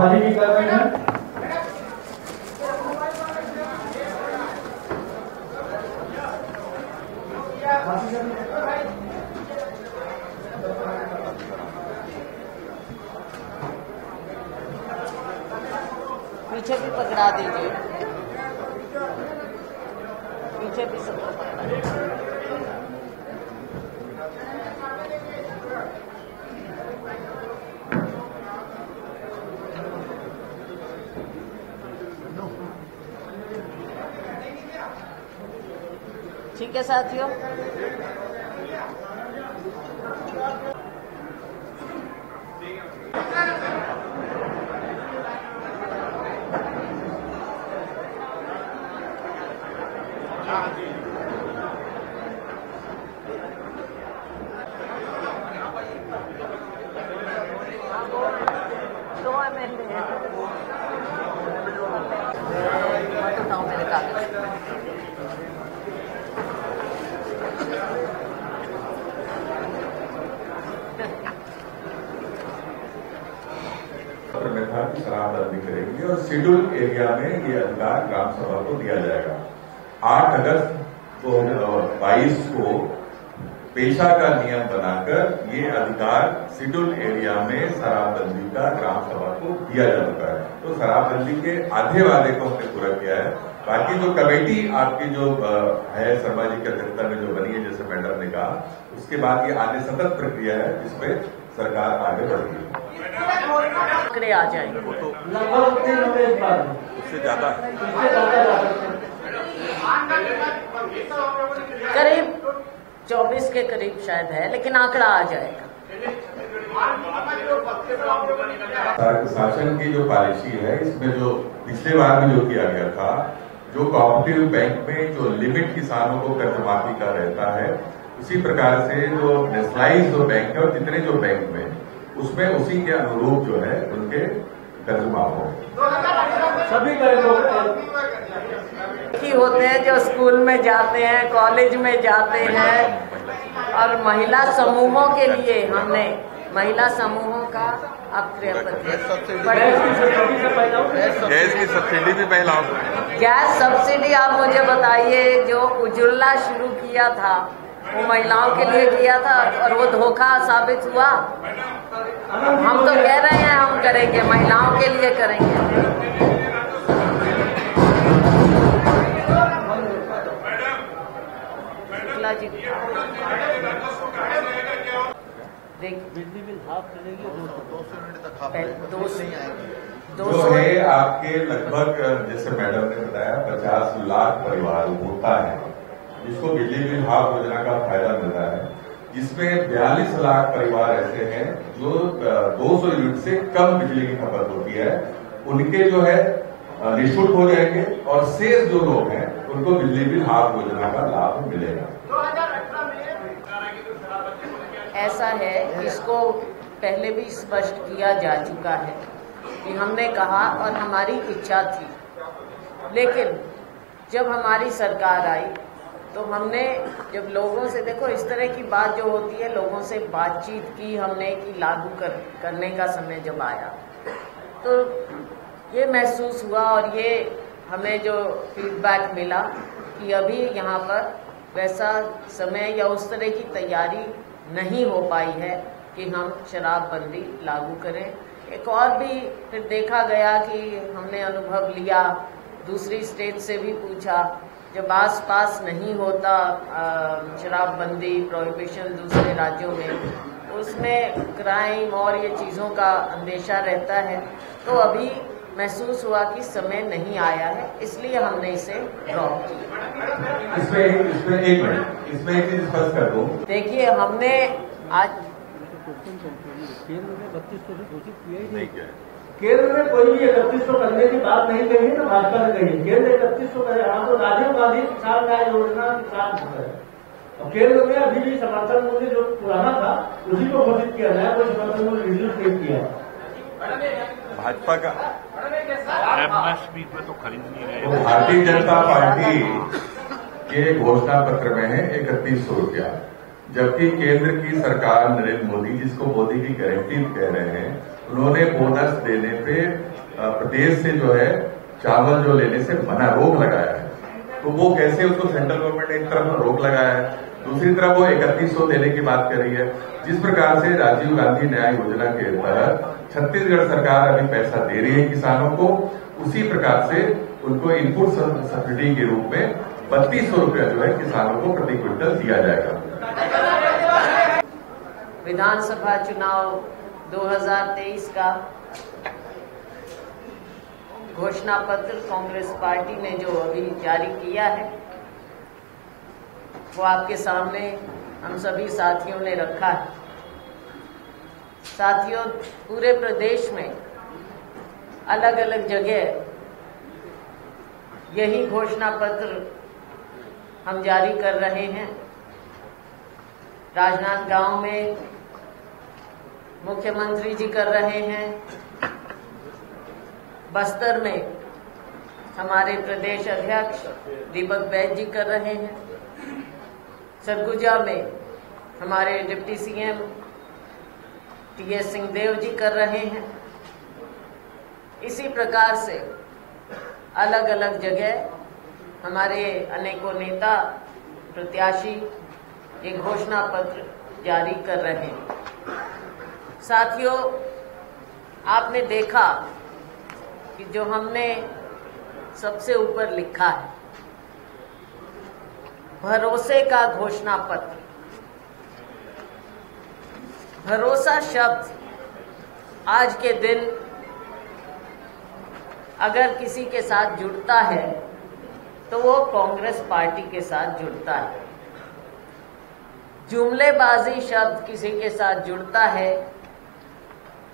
बाजी की कर रहे हैं। पीछे भी पकड़ा दीजिए, पीछे भी सबको पकड़ा दीजिए। ठीक है साथियों, दो एमएलए हैं, मत उठाओ मेरे कागज। में था कि शराबबंदी करेंगे और शेड्यूल एरिया में ये अधिकार ग्राम सभा को दिया जाएगा। 8 अगस्त 2022 को पेशा का नियम बनाकर ये अधिकार शेड्यूल एरिया में शराबबंदी का ग्राम सभा को दिया जा चुका है। तो शराबबंदी के आधे वादे को हमने पूरा किया है। बाकी जो कमेटी आपकी जो है शर्मा जी के अध्यक्षता में जो बनी है, जैसे मैडम ने कहा, उसके बाद ये आगे सतत प्रक्रिया है जिसमें सरकार आगे बढ़ती है। आंकड़े आ जाएंगे, उससे ज्यादा करीब 24 के करीब शायद है, लेकिन आंकड़ा आ जाएगा। शासन की जो पॉलिसी है, इसमें जो पिछले बार भी जो किया गया था, जो कोऑपरेटिव बैंक में जो लिमिट किसानों को कर्ज माफी का रहता है, उसी प्रकार से जो नेशनलाइज जो बैंक है और जितने जो बैंक में उसमें उसी के अनुरूप जो है उनके कर्ज माफ हो। सभी ही होते हैं जो स्कूल में जाते हैं, कॉलेज में जाते हैं, और महिला समूहों के लिए हमने महिला समूहों का गैस की सब्सिडी भी महिलाओं को, गैस सब्सिडी आप मुझे बताइए, जो उज्ज्वला शुरू किया था वो महिलाओं के लिए किया था और वो धोखा साबित हुआ। हम तो कह रहे हैं हम करेंगे, महिलाओं के लिए करेंगे। जी बिजली बिल हाफ चलेगी, 200 यूनिट तक जो है आपके लगभग, जैसे मैडम ने बताया, 50 लाख परिवार होता है जिसको बिजली बिल हाफ योजना का फायदा मिल रहा है, जिसमें 42 लाख परिवार ऐसे हैं जो 200 यूनिट से कम बिजली की खपत होती है। उनके जो है निःशुल्क हो जाएंगे और शेष जो लोग हैं उनको बिजली बिल हाफ योजना का लाभ मिलेगा। ऐसा है, इसको पहले भी स्पष्ट किया जा चुका है कि हमने कहा और हमारी इच्छा थी, लेकिन जब हमारी सरकार आई तो हमने जब लोगों से, देखो इस तरह की बात जो होती है, लोगों से बातचीत की हमने कि लागू करने का समय जब आया तो ये महसूस हुआ और ये हमें जो फीडबैक मिला कि अभी यहाँ पर वैसा समय या उस तरह की तैयारी नहीं हो पाई है कि हम शराबबंदी लागू करें। एक और भी फिर देखा गया कि हमने अनुभव लिया, दूसरी स्टेट से भी पूछा, जब आस पास नहीं होता शराबबंदी प्रोहिबिशन दूसरे राज्यों में, उसमें क्राइम और ये चीज़ों का अंदेशा रहता है। तो अभी महसूस हुआ कि समय नहीं आया है, इसलिए हमने इसे ड्रॉप किया। इसमें एक मिनट, इसमें एक चीज स्पष्ट कर दूं। देखिए, हमने आज केंद्र में 3200 से घोषित किया ही नहीं किया है। केंद्र में कोई भी 3100 करने की बात नहीं कही ना, भाजपा ने कही केंद्र 3100 करे। हम तो राजीव गांधी किसान न्याय योजना किसान है, और केंद्र में अभी भी समर्थन मूल्य जो पुराना था उसी को घोषित किया जाए, कोई समर्थन मूल्य रिड्यूस नहीं किया। भाजपा का एमएसपी पे तो खरीद नहीं रहे। भारतीय जनता पार्टी के घोषणा पत्र में है 3100 रुपया, जबकि केंद्र की सरकार नरेंद्र मोदी, जिसको मोदी की गारंटी कह रहे हैं, उन्होंने बोनस देने पे प्रदेश से जो है चावल जो लेने से मना रोक लगाया है। तो वो कैसे उसको सेंट्रल गवर्नमेंट ने एक तरफ रोक लगाया है, दूसरी तरफ वो 3100 देने की बात कर रही है। जिस प्रकार से राजीव गांधी न्याय योजना के तहत छत्तीसगढ़ सरकार अभी पैसा दे रही है किसानों को, उसी प्रकार से उनको इनपुट सब्सिडी के रूप में 3200 रुपया जो है किसानों को प्रति क्विंटल दिया जाएगा। विधानसभा चुनाव 2023 का घोषणा पत्र कांग्रेस पार्टी ने जो अभी जारी किया है वो आपके सामने हम सभी साथियों ने रखा है। साथियों, पूरे प्रदेश में अलग अलग जगह यही घोषणा पत्र हम जारी कर रहे हैं। राजनांदगांव में मुख्यमंत्री जी कर रहे हैं, बस्तर में हमारे प्रदेश अध्यक्ष दीपक बैज जी कर रहे हैं, सरगुजा में हमारे डिप्टी सीएम टीएस सिंहदेव जी कर रहे हैं। इसी प्रकार से अलग अलग जगह हमारे अनेकों नेता प्रत्याशी एक घोषणा पत्र जारी कर रहे हैं। साथियों, आपने देखा कि जो हमने सबसे ऊपर लिखा है भरोसे का घोषणा पत्र। भरोसा शब्द आज के दिन अगर किसी के साथ जुड़ता है तो वो कांग्रेस पार्टी के साथ जुड़ता है। जुमलेबाजी शब्द किसी के साथ जुड़ता है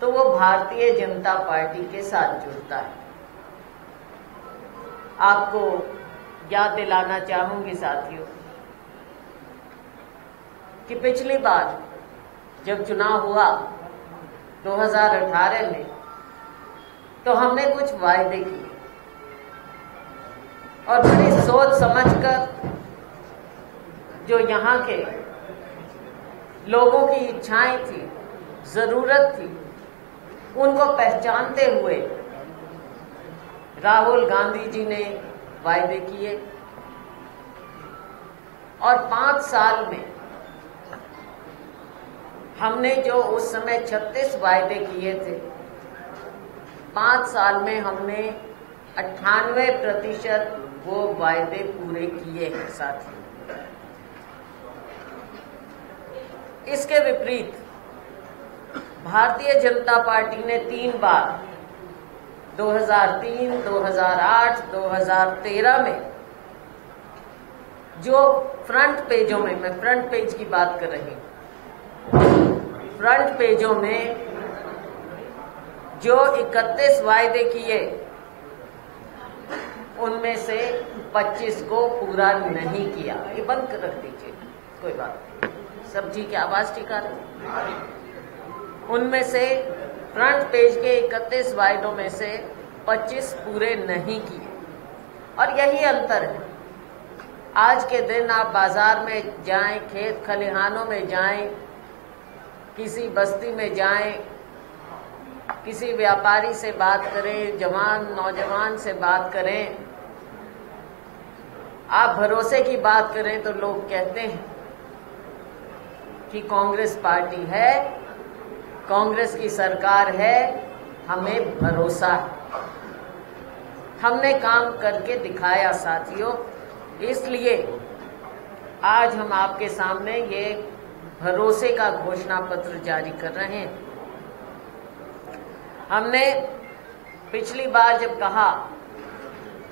तो वो भारतीय जनता पार्टी के साथ जुड़ता है। आपको याद दिलाना चाहूंगी साथियों कि पिछली बार जब चुनाव हुआ 2018 में तो हमने कुछ वायदे किए और बड़ी सोच समझकर जो यहाँ के लोगों की इच्छाएं थी, जरूरत थी, उनको पहचानते हुए राहुल गांधी जी ने वायदे किए और 5 साल में हमने जो उस समय 36 वायदे किए थे, 5 साल में हमने 98% वो वायदे पूरे किए हैं साथियों। इसके विपरीत भारतीय जनता पार्टी ने 3 बार 2003, 2008, 2013 में जो फ्रंट पेजों में, मैं फ्रंट पेज की बात कर रही हूं, फ्रंट पेजों में जो 31 वायदे किए उनमें से 25 को पूरा नहीं किया। ये बंद कर रख दीजिए, कोई बात नहीं, सब ठीक है, आवाज ठीक आ रही। उनमें से फ्रंट पेज के 31 वायदों में से 25 पूरे नहीं किए। और यही अंतर है। आज के दिन आप बाजार में जाएं, खेत खलिहानों में जाएं, किसी बस्ती में जाएं, किसी व्यापारी से बात करें, जवान नौजवान से बात करें, आप भरोसे की बात करें तो लोग कहते हैं कि कांग्रेस पार्टी है, कांग्रेस की सरकार है, हमें भरोसा है। हमने काम करके दिखाया साथियों, इसलिए आज हम आपके सामने ये भरोसे का घोषणा पत्र जारी कर रहे हैं। हमने पिछली बार जब कहा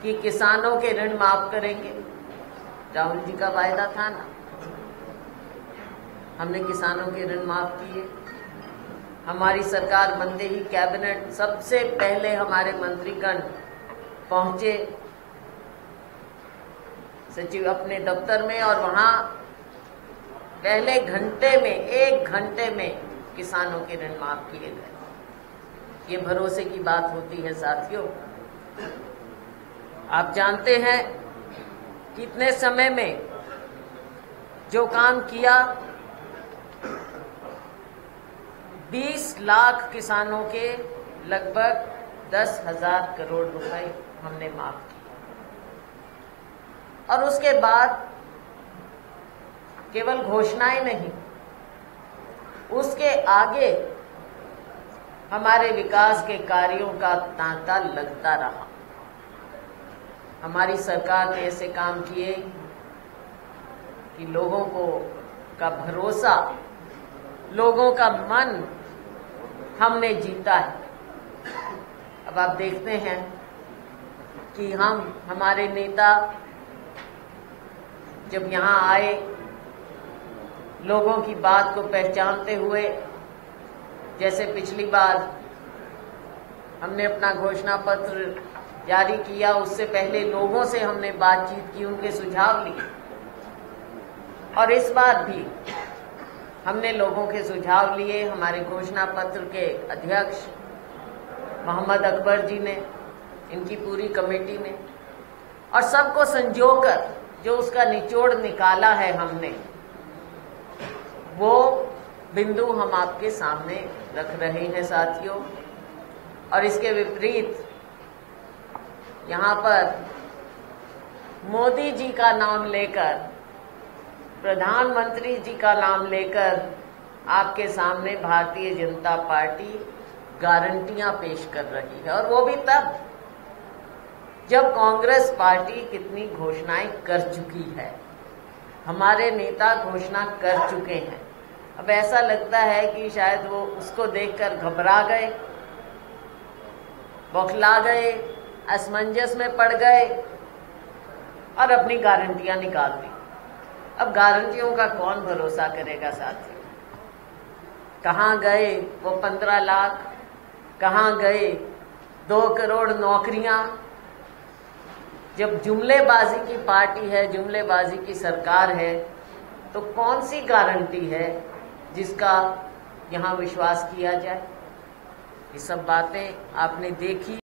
कि किसानों के ऋण माफ करेंगे, राहुल जी का वायदा था ना, हमने किसानों के ऋण माफ किए। हमारी सरकार बनते ही कैबिनेट सबसे पहले हमारे मंत्रीगण पहुंचे सचिव अपने दफ्तर में और वहां पहले घंटे में, 1 घंटे में किसानों के ऋण माफ किए गए। ये भरोसे की बात होती है साथियों। आप जानते हैं कितने समय में जो काम किया, 20 लाख किसानों के लगभग 10,000 करोड़ रुपए हमने माफ किए। और उसके बाद केवल घोषणाएं नहीं, उसके आगे हमारे विकास के कार्यों का तांता लगता रहा। हमारी सरकार ने ऐसे काम किए कि लोगों को का भरोसा, लोगों का मन हमने जीता है। अब आप देखते हैं कि हमारे नेता जब यहाँ आए, लोगों की बात को पहचानते हुए, जैसे पिछली बार हमने अपना घोषणा पत्र जारी किया, उससे पहले लोगों से हमने बातचीत की, उनके सुझाव लिए। और इस बार भी हमने लोगों के सुझाव लिए। हमारे घोषणा पत्र के अध्यक्ष मोहम्मद अकबर जी ने, इनकी पूरी कमेटी ने, और सबको संजोकर जो उसका निचोड़ निकाला है हमने, वो बिंदु हम आपके सामने रख रहे हैं साथियों। और इसके विपरीत यहाँ पर मोदी जी का नाम लेकर, प्रधानमंत्री जी का नाम लेकर आपके सामने भारतीय जनता पार्टी गारंटियां पेश कर रही है। और वो भी तब जब कांग्रेस पार्टी कितनी घोषणाएं कर चुकी है, हमारे नेता घोषणा कर चुके हैं। अब ऐसा लगता है कि शायद वो उसको देखकर घबरा गए, बौखला गए, असमंजस में पड़ गए और अपनी गारंटियां निकाल दी। अब गारंटियों का कौन भरोसा करेगा साथियों? कहाँ गए वो 15 लाख, कहाँ गए 2 करोड़ नौकरियां? जब जुमलेबाजी की पार्टी है, जुमलेबाजी की सरकार है, तो कौन सी गारंटी है जिसका यहाँ विश्वास किया जाए? ये सब बातें आपने देखी।